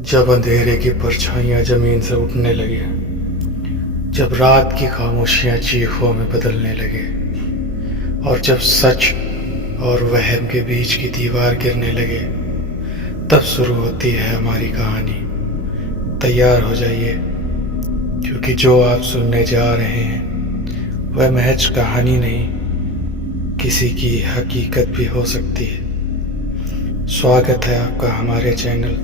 जब अंधेरे की परछाइयां जमीन से उठने लगे, जब रात की खामोशियां चीखों में बदलने लगे, और जब सच और वहम के बीच की दीवार गिरने लगे, तब शुरू होती है हमारी कहानी। तैयार हो जाइए, क्योंकि जो आप सुनने जा रहे हैं वह महज कहानी नहीं, किसी की हकीकत भी हो सकती है। स्वागत है आपका हमारे चैनल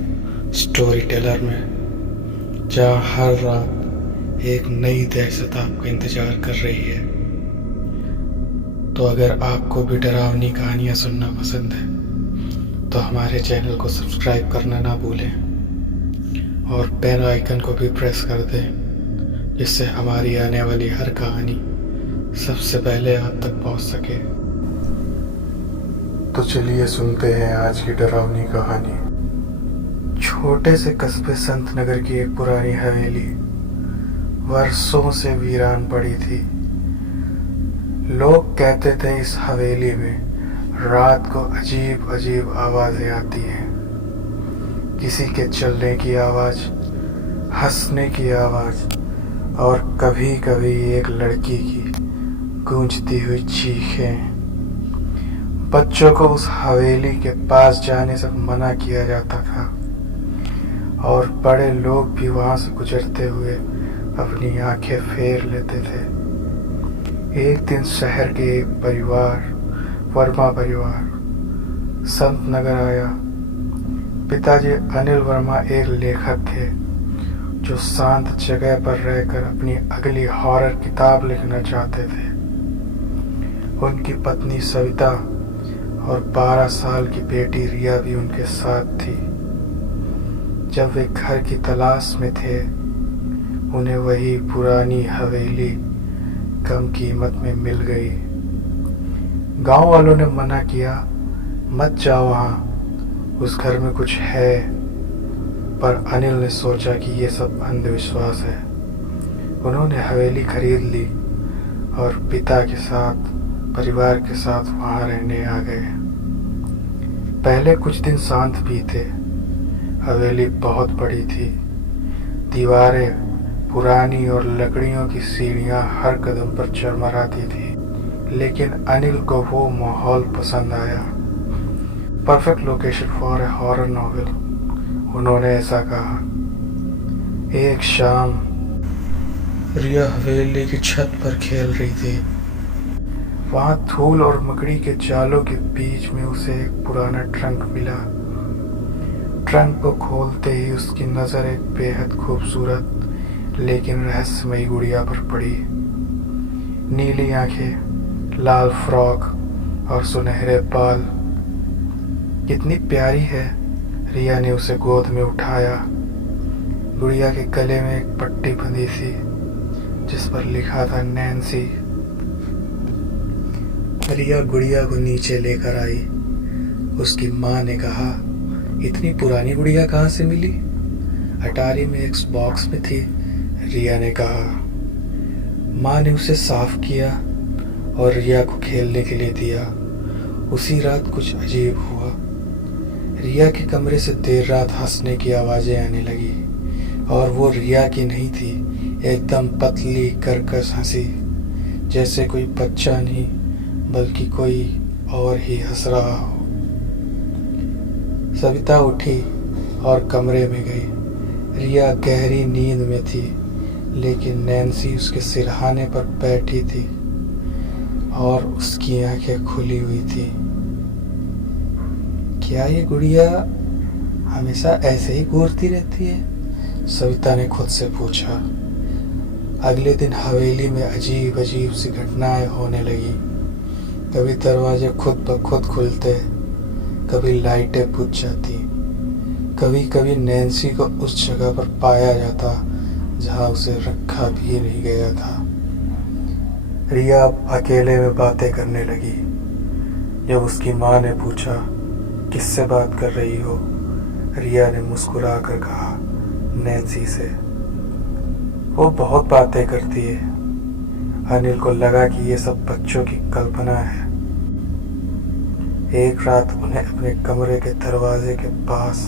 स्टोरी टेलर में, जहाँ हर रात एक नई दहशत आपका इंतज़ार कर रही है। तो अगर आपको भी डरावनी कहानियाँ सुनना पसंद है तो हमारे चैनल को सब्सक्राइब करना ना भूलें और बेल आइकन को भी प्रेस कर दें, जिससे हमारी आने वाली हर कहानी सबसे पहले आप तक पहुंच सके। तो चलिए सुनते हैं आज की डरावनी कहानी। छोटे से कस्बे संत नगर की एक पुरानी हवेली वर्षों से वीरान पड़ी थी। लोग कहते थे इस हवेली में रात को अजीब अजीब आवाजें आती हैं। किसी के चलने की आवाज, हंसने की आवाज और कभी कभी एक लड़की की गूंजती हुई चीखें। बच्चों को उस हवेली के पास जाने से मना किया जाता था और बड़े लोग भी वहां से गुजरते हुए अपनी आंखें फेर लेते थे। एक दिन शहर के एक परिवार, वर्मा परिवार, संत नगर आया। पिताजी अनिल वर्मा एक लेखक थे जो शांत जगह पर रहकर अपनी अगली हॉरर किताब लिखना चाहते थे। उनकी पत्नी सविता और 12 साल की बेटी रिया भी उनके साथ थी। जब वे घर की तलाश में थे, उन्हें वही पुरानी हवेली कम कीमत में मिल गई। गांव वालों ने मना किया, मत जाओ वहां, उस घर में कुछ है। पर अनिल ने सोचा कि ये सब अंधविश्वास है। उन्होंने हवेली खरीद ली और पिता के साथ, परिवार के साथ वहां रहने आ गए। पहले कुछ दिन शांत भी थे। हवेली बहुत बड़ी थी, दीवारें पुरानी और लकड़ियों की सीढ़ियां हर कदम पर चरमराती थी। लेकिन अनिल को वो माहौल पसंद आया। Perfect location for a horror novel, उन्होंने ऐसा कहा। एक शाम रिया हवेली की छत पर खेल रही थी। वहां धूल और मकड़ी के जालों के बीच में उसे एक पुराना ट्रंक मिला। ट्रंक को खोलते ही उसकी नजर एक बेहद खूबसूरत लेकिन रहस्यमयी गुड़िया पर पड़ी। नीली आंखें, लाल फ्रॉक और सुनहरे बाल। कितनी प्यारी है। रिया ने उसे गोद में उठाया। गुड़िया के गले में एक पट्टी बंधी थी जिस पर लिखा था नैन्सी। रिया गुड़िया को नीचे लेकर आई। उसकी माँ ने कहा, इतनी पुरानी गुड़िया कहाँ से मिली? अटारी में एक बॉक्स में थी, रिया ने कहा। माँ ने उसे साफ किया और रिया को खेलने के लिए दिया। उसी रात कुछ अजीब हुआ। रिया के कमरे से देर रात हंसने की आवाजें आने लगी, और वो रिया की नहीं थी। एकदम पतली कर्कश हंसी, जैसे कोई बच्चा नहीं बल्कि कोई और ही हंस रहा हो। सविता उठी और कमरे में गई। रिया गहरी नींद में थी, लेकिन नैन्सी उसके सिरहाने पर बैठी थी और उसकी आंखें खुली हुई थी। क्या ये गुड़िया हमेशा ऐसे ही घूरती रहती है? सविता ने खुद से पूछा। अगले दिन हवेली में अजीब अजीब सी घटनाएं होने लगी। कभी दरवाजे खुद ब खुद खुलते, कभी लाइटें बुझ जाती, कभी कभी नैन्सी को उस जगह पर पाया जाता जहां उसे रखा भी नहीं गया था। रिया अकेले में बातें करने लगी। जब उसकी माँ ने पूछा, किससे बात कर रही हो? रिया ने मुस्कुरा कर कहा, नैन्सी से। वो बहुत बातें करती है। अनिल को लगा कि ये सब बच्चों की कल्पना है। एक रात उन्हें अपने कमरे के दरवाजे के पास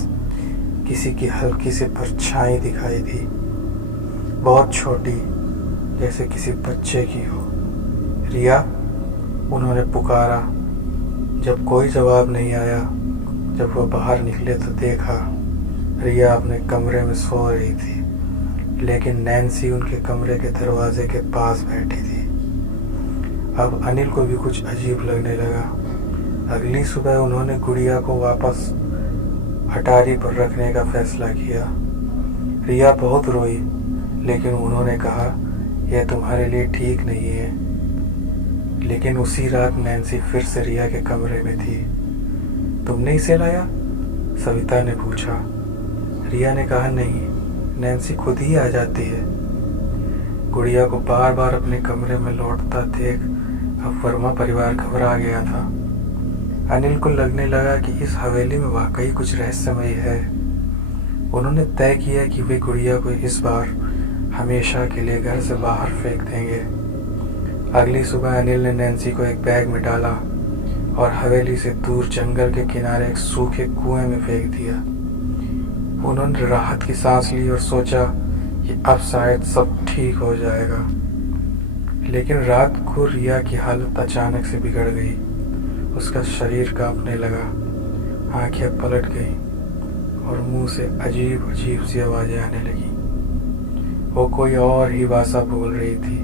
किसी की हल्की सी परछाई दिखाई दी, बहुत छोटी, जैसे किसी बच्चे की हो। रिया, उन्होंने पुकारा। जब कोई जवाब नहीं आया, जब वह बाहर निकले तो देखा रिया अपने कमरे में सो रही थी, लेकिन नैन्सी उनके कमरे के दरवाजे के पास बैठी थी। अब अनिल को भी कुछ अजीब लगने लगा। अगली सुबह उन्होंने गुड़िया को वापस अटारी पर रखने का फैसला किया। रिया बहुत रोई, लेकिन उन्होंने कहा यह तुम्हारे लिए ठीक नहीं है। लेकिन उसी रात नैन्सी फिर से रिया के कमरे में थी। तुमने इसे लाया? सविता ने पूछा। रिया ने कहा नहीं, नैन्सी खुद ही आ जाती है। गुड़िया को बार बार अपने कमरे में लौटता देख अब वर्मा परिवार घबरा गया था। अनिल को लगने लगा कि इस हवेली में वाकई कुछ रहस्यमय है। उन्होंने तय किया कि वे गुड़िया को इस बार हमेशा के लिए घर से बाहर फेंक देंगे। अगली सुबह अनिल ने नैन्सी को एक बैग में डाला और हवेली से दूर जंगल के किनारे एक सूखे कुएं में फेंक दिया। उन्होंने राहत की सांस ली और सोचा कि अब शायद सब ठीक हो जाएगा। लेकिन रात को रिया की हालत अचानक से बिगड़ गई। उसका शरीर कांपने लगा, आंखें पलट गईं और मुंह से अजीब अजीब सी आवाजें आने लगी। वो कोई और ही भाषा बोल रही थी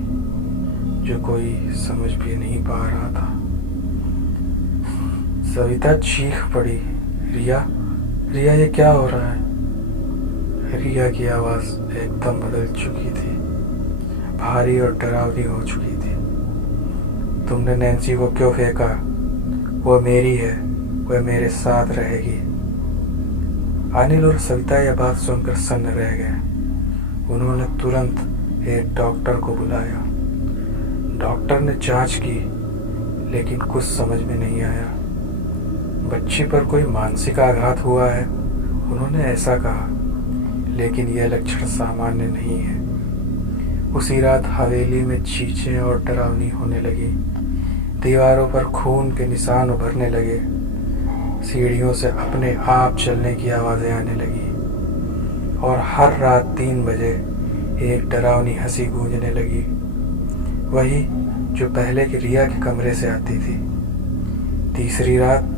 जो कोई समझ भी नहीं पा रहा था। सविता चीख पड़ी, रिया, रिया, ये क्या हो रहा है? रिया की आवाज एकदम बदल चुकी थी, भारी और डरावनी हो चुकी थी। तुमने नैन्सी को क्यों फेंका? वो मेरी है, वह मेरे साथ रहेगी। अनिल और सविता यह बात सुनकर सन्न रह गए। उन्होंने तुरंत एक डॉक्टर को बुलाया। डॉक्टर ने जांच की, लेकिन कुछ समझ में नहीं आया। बच्ची पर कोई मानसिक आघात हुआ है, उन्होंने ऐसा कहा, लेकिन यह लक्षण सामान्य नहीं है। उसी रात हवेली में चीखें और डरावनी होने लगी। दीवारों पर खून के निशान उभरने लगे। सीढ़ियों से अपने आप चलने की आवाजें आने लगी और हर रात 3 बजे एक डरावनी हंसी गूंजने लगी, वही जो पहले की रिया के कमरे से आती थी। तीसरी रात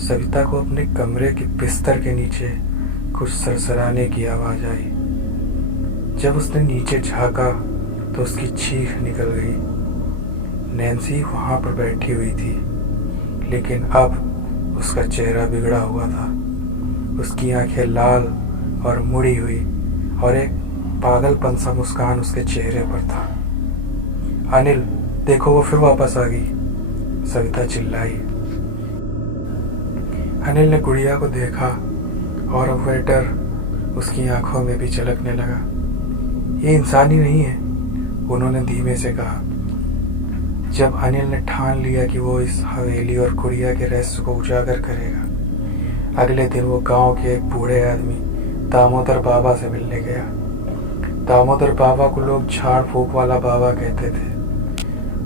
सविता को अपने कमरे के बिस्तर के नीचे कुछ सरसराने की आवाज आई। जब उसने नीचे झांका तो उसकी चीख निकल गई। नैन्सी वहां पर बैठी हुई थी, लेकिन अब उसका चेहरा बिगड़ा हुआ था। उसकी आंखें लाल और मुड़ी हुई और एक पागलपन सा मुस्कान उसके चेहरे पर था। अनिल, देखो, वो फिर वापस आ गई, सविता चिल्लाई। अनिल ने गुड़िया को देखा और अब वह डर उसकी आंखों में भी झलकने लगा। ये इंसानी नहीं है, उन्होंने धीमे से कहा। जब अनिल ने ठान लिया कि वो इस हवेली और गुड़िया के रहस्य को उजागर करेगा, अगले दिन वो गांव के एक बूढ़े आदमी दामोदर बाबा से मिलने गया। दामोदर बाबा को लोग झाड़ फूक वाला बाबा कहते थे।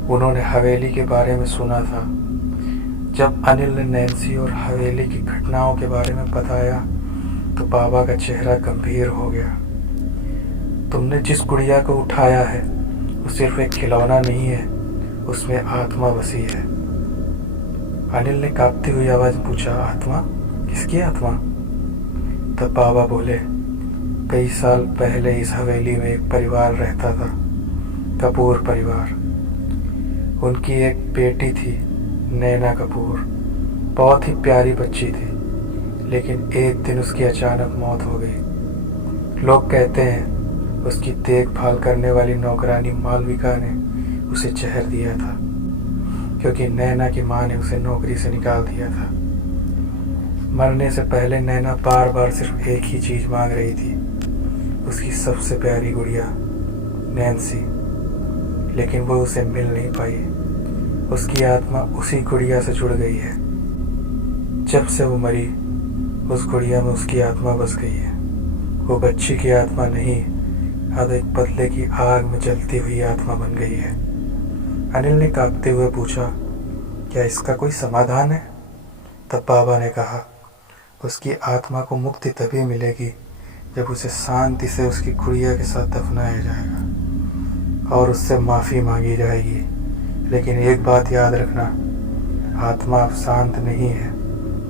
उन्होंने हवेली के बारे में सुना था। जब अनिल ने नैन्सी और हवेली की घटनाओं के बारे में बताया तो बाबा का चेहरा गंभीर हो गया। तुमने जिस गुड़िया को उठाया है वो सिर्फ एक खिलौना नहीं है, उसमें आत्मा बसी है। अनिल ने कांपती हुई आवाज में पूछा, आत्मा? किसकी आत्मा? तब बाबा बोले, कई साल पहले इस हवेली में एक परिवार रहता था, कपूर परिवार। उनकी एक बेटी थी, नैना कपूर। बहुत ही प्यारी बच्ची थी, लेकिन एक दिन उसकी अचानक मौत हो गई। लोग कहते हैं उसकी देखभाल करने वाली नौकरानी मालविका ने उसे जहर दिया था, क्योंकि नैना की माँ ने उसे नौकरी से निकाल दिया था। मरने से पहले नैना बार बार सिर्फ एक ही चीज मांग रही थी, उसकी सबसे प्यारी गुड़िया नैन्सी, लेकिन वो उसे मिल नहीं पाई। उसकी आत्मा उसी गुड़िया से जुड़ गई है। जब से वो मरी, उस गुड़िया में उसकी आत्मा बस गई है। वो बच्ची की आत्मा नहीं, अब एक बदले की आग में जलती हुई आत्मा बन गई है। अनिल ने कांपते हुए पूछा, क्या इसका कोई समाधान है? तब बाबा ने कहा, उसकी आत्मा को मुक्ति तभी मिलेगी जब उसे शांति से उसकी गुड़िया के साथ दफनाया जाएगा और उससे माफ़ी मांगी जाएगी। लेकिन एक बात याद रखना, आत्मा अब शांत नहीं है,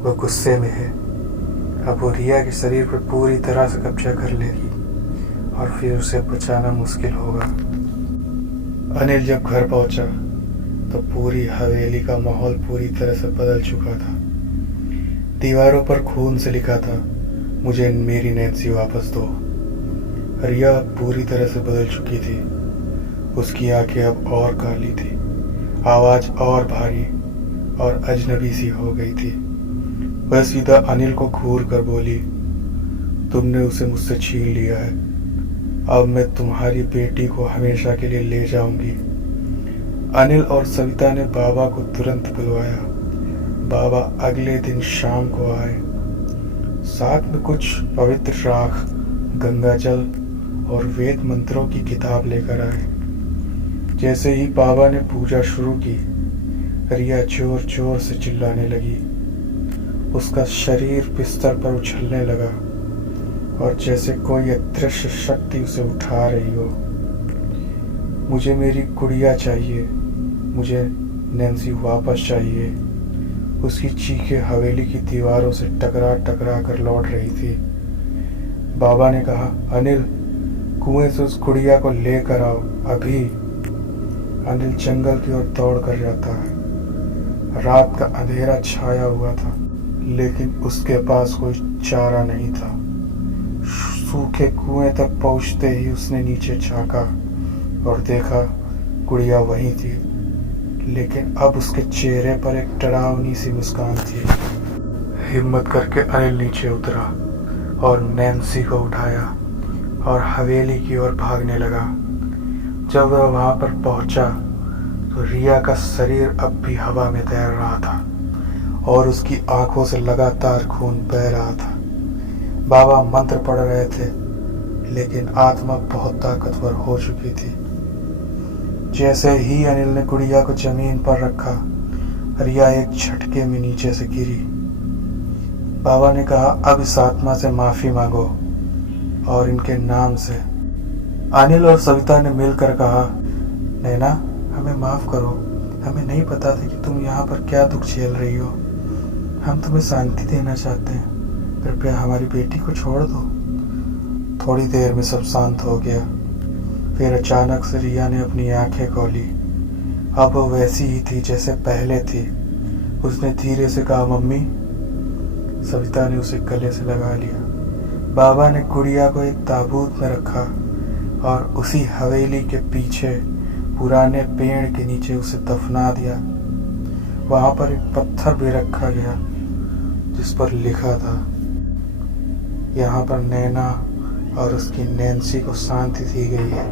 वो गुस्से में है। अब वो रिया के शरीर पर पूरी तरह से कब्जा कर लेगी और फिर उसे बचाना मुश्किल होगा। अनिल जब घर पहुंचा तो पूरी हवेली का माहौल पूरी तरह से बदल चुका था। दीवारों पर खून से लिखा था, मुझे मेरी नैन्सी वापस दो। रिया पूरी तरह से बदल चुकी थी। उसकी आंखें अब और काली थी, आवाज और भारी और अजनबी सी हो गई थी। वह सीधा अनिल को घूर कर बोली, तुमने उसे मुझसे छीन लिया है, अब मैं तुम्हारी बेटी को हमेशा के लिए ले जाऊंगी। अनिल और सविता ने बाबा को तुरंत बुलवाया। बाबा अगले दिन शाम को आए, साथ में कुछ पवित्र राख, गंगा जल और वेद मंत्रों की किताब लेकर आए। जैसे ही बाबा ने पूजा शुरू की, रिया जोर जोर से चिल्लाने लगी। उसका शरीर बिस्तर पर उछलने लगा और जैसे कोई अदृश्य शक्ति उसे उठा रही हो। मुझे मेरी गुड़िया चाहिए, मुझे नैन्सी वापस चाहिए। उसकी चीखें हवेली की दीवारों से टकरा टकरा कर लौट रही थी। बाबा ने कहा, अनिल, कुएं से उस गुड़िया को लेकर आओ अभी। अनिल जंगल की ओर दौड़ कर जाता है। रात का अंधेरा छाया हुआ था, लेकिन उसके पास कोई चारा नहीं था। सूखे कुएं तक पहुंचते ही उसने नीचे झांका और देखा गुड़िया वहीं थी, लेकिन अब उसके चेहरे पर एक डरावनी सी मुस्कान थी। हिम्मत करके अनिल नीचे उतरा और नैन्सी को उठाया और हवेली की ओर भागने लगा। जब वह वहां पर पहुंचा तो रिया का शरीर अब भी हवा में तैर रहा था और उसकी आंखों से लगातार खून बह रहा था। बाबा मंत्र पढ़ रहे थे, लेकिन आत्मा बहुत ताकतवर हो चुकी थी। जैसे ही अनिल ने गुड़िया को जमीन पर रखा, रिया एक झटके में नीचे से गिरी। बाबा ने कहा, अब इस आत्मा से माफी मांगो और इनके नाम से। अनिल और सविता ने मिलकर कहा, नैना, हमें माफ करो, हमें नहीं पता था कि तुम यहाँ पर क्या दुख झेल रही हो। हम तुम्हें शांति देना चाहते हैं, कृपया हमारी बेटी को छोड़ दो। थोड़ी देर में सब शांत हो गया। फिर अचानक से रिया ने अपनी आंखें खोली। अब वो वैसी ही थी जैसे पहले थी। उसने धीरे से कहा, मम्मी। सविता ने उसे गले से लगा लिया। बाबा ने गुड़िया को एक ताबूत में रखा और उसी हवेली के पीछे पुराने पेड़ के नीचे उसे दफना दिया। वहां पर एक पत्थर भी रखा गया जिस पर लिखा था, यहाँ पर नैना और उसकी नैन्सी को शांति दी गई है,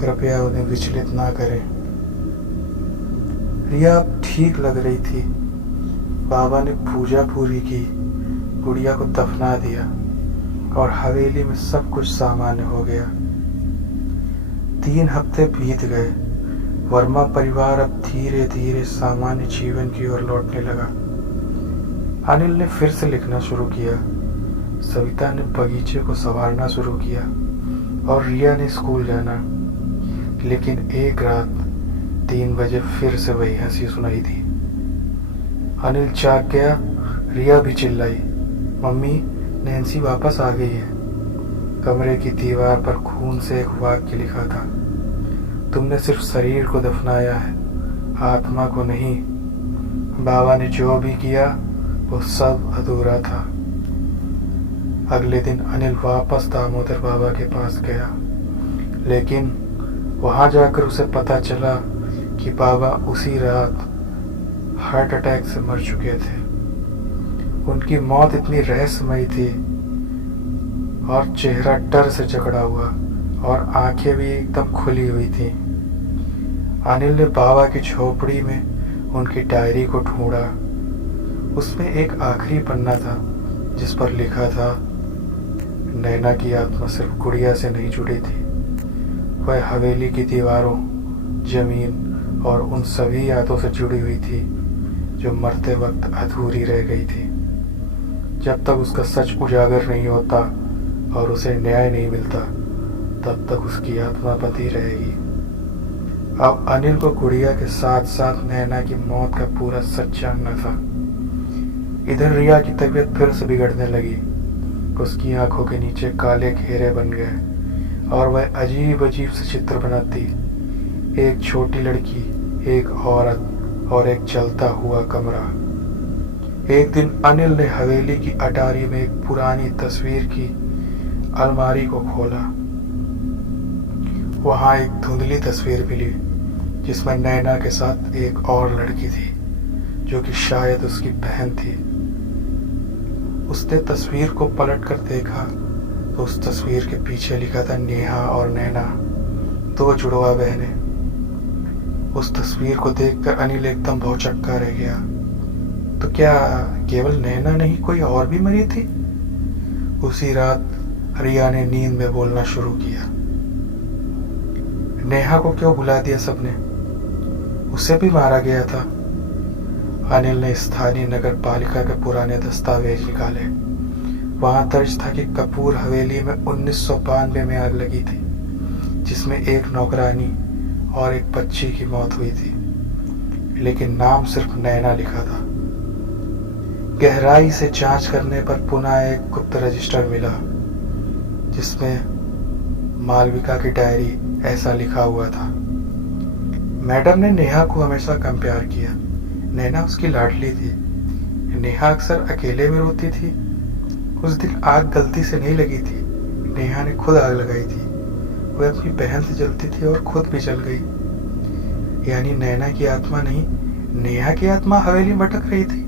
कृपया उन्हें विचलित ना करें। रिया अब ठीक लग रही थी। बाबा ने पूजा पूरी की, गुड़िया को दफना दिया और हवेली में सब कुछ सामान्य हो गया। 3 हफ्ते बीत गए। वर्मा परिवार अब धीरे धीरे सामान्य जीवन की ओर लौटने लगा। अनिल ने फिर से लिखना शुरू किया, सविता ने बगीचे को संवारना शुरू किया और रिया ने स्कूल जाना। लेकिन एक रात 3 बजे फिर से वही हंसी सुनाई दी। अनिल जाग गया। रिया भी चिल्लाई, मम्मी, नैन्सी वापस आ गई है। कमरे की दीवार पर खून से एक वाक्य लिखा था, तुमने सिर्फ शरीर को दफनाया है, आत्मा को नहीं। बाबा ने जो भी किया वो सब अधूरा था। अगले दिन अनिल वापस दामोदर बाबा के पास गया, लेकिन वहां जाकर उसे पता चला कि बाबा उसी रात हार्ट अटैक से मर चुके थे। उनकी मौत इतनी रहस्यमयी थी और चेहरा डर से जकड़ा हुआ और आंखें भी एकदम खुली हुई थी। अनिल ने बाबा की झोपड़ी में उनकी डायरी को ढूंढा। उसमें एक आखिरी पन्ना था जिस पर लिखा था, नैना की आत्मा सिर्फ गुड़िया से नहीं जुड़ी थी, वह हवेली की दीवारों, जमीन और उन सभी यादों से जुड़ी हुई थी जो मरते वक्त अधूरी रह गई थी। जब तक उसका सच उजागर नहीं होता और उसे न्याय नहीं मिलता, तब तक उसकी आत्मा बंधी रहेगी। अब अनिल को गुड़िया के साथ साथ नैना की मौत का पूरा सच जानना था। इधर रिया की तबीयत फिर से बिगड़ने लगी। उसकी आंखों के नीचे काले घेरे बन गए और वह अजीब अजीब से चित्र बनाती। एक छोटी लड़की, एक औरत और एक जलता हुआ कमरा। एक दिन अनिल ने हवेली की अटारी में एक पुरानी तस्वीर की अलमारी को खोला। वहां एक धुंधली तस्वीर मिली जिसमें नैना के साथ एक और लड़की थी जो कि शायद उसकी बहन थी। उसने तस्वीर को पलट कर देखा तो उस तस्वीर के पीछे लिखा था नेहा और नैना, दो जुड़वा बहनें। उस तस्वीर को देखकर अनिल एकदम भौचक्का रह गया। तो क्या केवल नैना नहीं, कोई और भी मरी थी? उसी रात रिया ने नींद में बोलना शुरू किया। नेहा को क्यों बुला दिया सबने? उसे भी मारा गया था। अनिल ने स्थानीय नगर पालिका के पुराने दस्तावेज निकाले। वहां दर्ज था कि कपूर हवेली में 1992 में आग लगी थी, जिसमें एक नौकरानी और एक बच्ची की मौत हुई थी, लेकिन नाम सिर्फ नैना लिखा था। गहराई से जांच करने पर पुनः एक गुप्त रजिस्टर मिला जिसमें मालविका की डायरी ऐसा लिखा हुआ था। मैडम ने नेहा को हमेशा कम प्यार किया। नैना उसकी लाडली थी। नेहा अक्सर अकेले में रोती थी। उस दिन आग गलती से नहीं लगी थी, नेहा ने खुद आग लगाई थी। वह अपनी बहन से जलती थी और खुद भी जल गई। यानी नैना की आत्मा नहीं, नेहा की आत्मा हवेली में भटक रही थी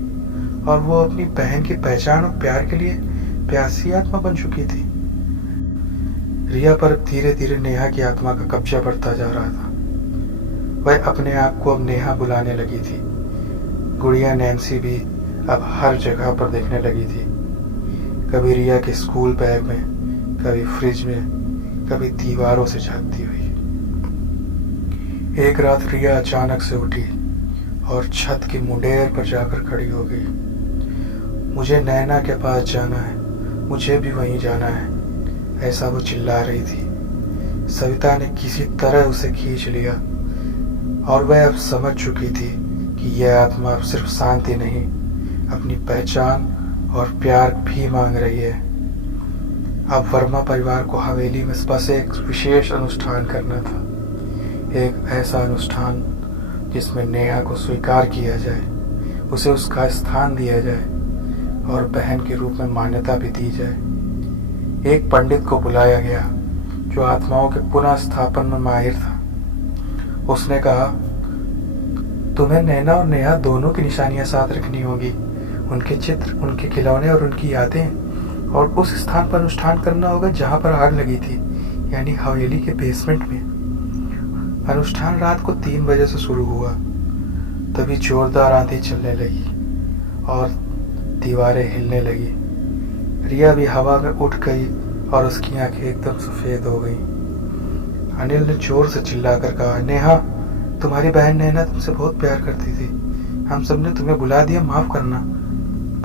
और वो अपनी बहन की पहचान और प्यार के लिए प्यासी आत्मा बन चुकी थी। रिया पर धीरे धीरे नेहा की आत्मा का कब्जा बढ़ता जा रहा था। वह अपने आप को अब नेहा बुलाने लगी थी। गुड़िया नैन्सी भी अब हर जगह पर दिखने लगी थी। कभी रिया के स्कूल बैग में, कभी फ्रिज में, कभी दीवारों से झांकती हुई। एक रात रिया अचानक से उठी और छत की मुंडेर पर जाकर खड़ी हो गई। मुझे नैना के पास जाना है, मुझे भी वहीं जाना है, ऐसा वो चिल्ला रही थी। सविता ने किसी तरह उसे खींच लिया और वह अब समझ चुकी थी कि यह आत्मा अब सिर्फ शांति नहीं, अपनी पहचान और प्यार भी मांग रही है। अब वर्मा परिवार को हवेली में बस एक विशेष अनुष्ठान करना था। एक ऐसा अनुष्ठान जिसमें नेहा को स्वीकार किया जाए, उसे उसका स्थान दिया जाए और बहन के रूप में मान्यता भी दी जाए। एक पंडित को बुलाया गया जो आत्माओं के पुनः स्थापन में माहिर था। उसने कहा, तुम्हें नैना और नेहा दोनों की निशानियां साथ रखनी होगी, उनके चित्र, उनके खिलौने और उनकी यादें, और उस स्थान पर अनुष्ठान करना होगा जहां पर आग लगी थी, यानी हवेली के बेसमेंट में। अनुष्ठान रात को 3 बजे से शुरू हुआ। तभी जोरदार आंधी चलने लगी और दीवारें हिलने लगी। रिया भी हवा में उठ गई और उसकी आंखें एकदम सफेद हो गईं। अनिल ने जोर से चिल्लाकर कहा, नेहा, तुम्हारी बहन नैना तुमसे बहुत प्यार करती थी। हम सबने तुम्हें बुला दिया, माफ करना,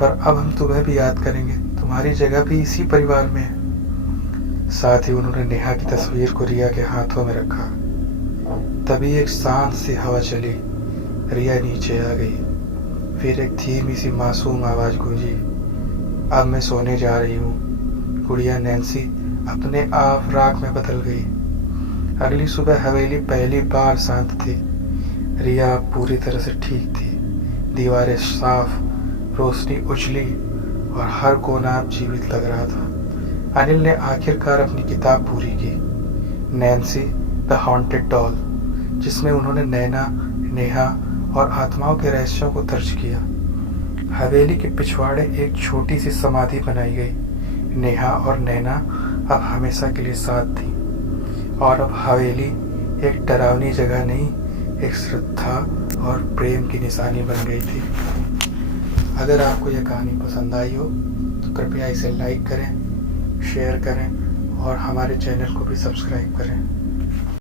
पर अब हम तुम्हें भी याद करेंगे, तुम्हारी जगह भी इसी परिवार में है। साथ ही उन्होंने नेहा की तस्वीर को रिया के हाथों में रखा। तभी एक शांत सी हवा चली। रिया नीचे आ गई। फिर एक धीमी सी मासूम आवाज गूंजी, अब मैं सोने जा रही हूँ। गुड़िया नैन्सी अपने आप राख में बदल गई। अगली सुबह हवेली पहली बार शांत थी। रिया पूरी तरह से ठीक थी। दीवारें साफ, रोशनी उजली और हर कोना अब जीवित लग रहा था। अनिल ने आखिरकार अपनी किताब पूरी की, नैन्सी द हॉन्टेड डॉल, जिसमें उन्होंने नैना, नेहा और आत्माओं के रहस्यों को दर्ज किया। हवेली के पिछवाड़े एक छोटी सी समाधि बनाई गई। नेहा और नैना अब हमेशा के लिए साथ थी और अब हवेली एक डरावनी जगह नहीं, एक श्रद्धा और प्रेम की निशानी बन गई थी। अगर आपको यह कहानी पसंद आई हो तो कृपया इसे लाइक करें, शेयर करें और हमारे चैनल को भी सब्सक्राइब करें।